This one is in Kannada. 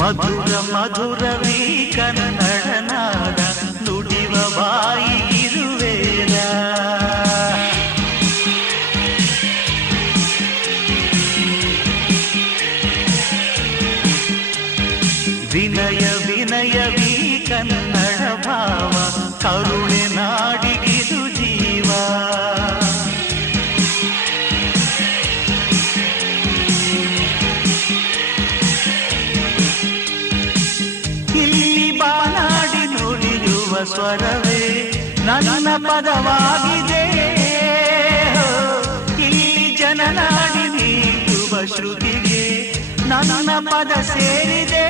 ಮಧುರ ಮಧುರವೀ ಕನ್ನಡ ನಾಡ ನುಡಿವ ಬಾಯಿಗಿರುವೇನ. ವಿನಯ ವಿನಯವೀ ಕನ್ನಡ ಭಾವ ಕರುಣೆ ನಾಡಿಗಿದು ಜೀವ. ಇಲ್ಲಿ ಬಾನಾಡಿ ನುಡಿಯುವ ಸ್ವರವೇ ನನ್ನ ಪದವಾಗಿದೆ. ಇಲ್ಲಿ ಜನನಾಡಿ ನೀಡುವ ಶ್ರುತಿಗೆ ನನ್ನ ಪದ ಸೇರಿದೆ.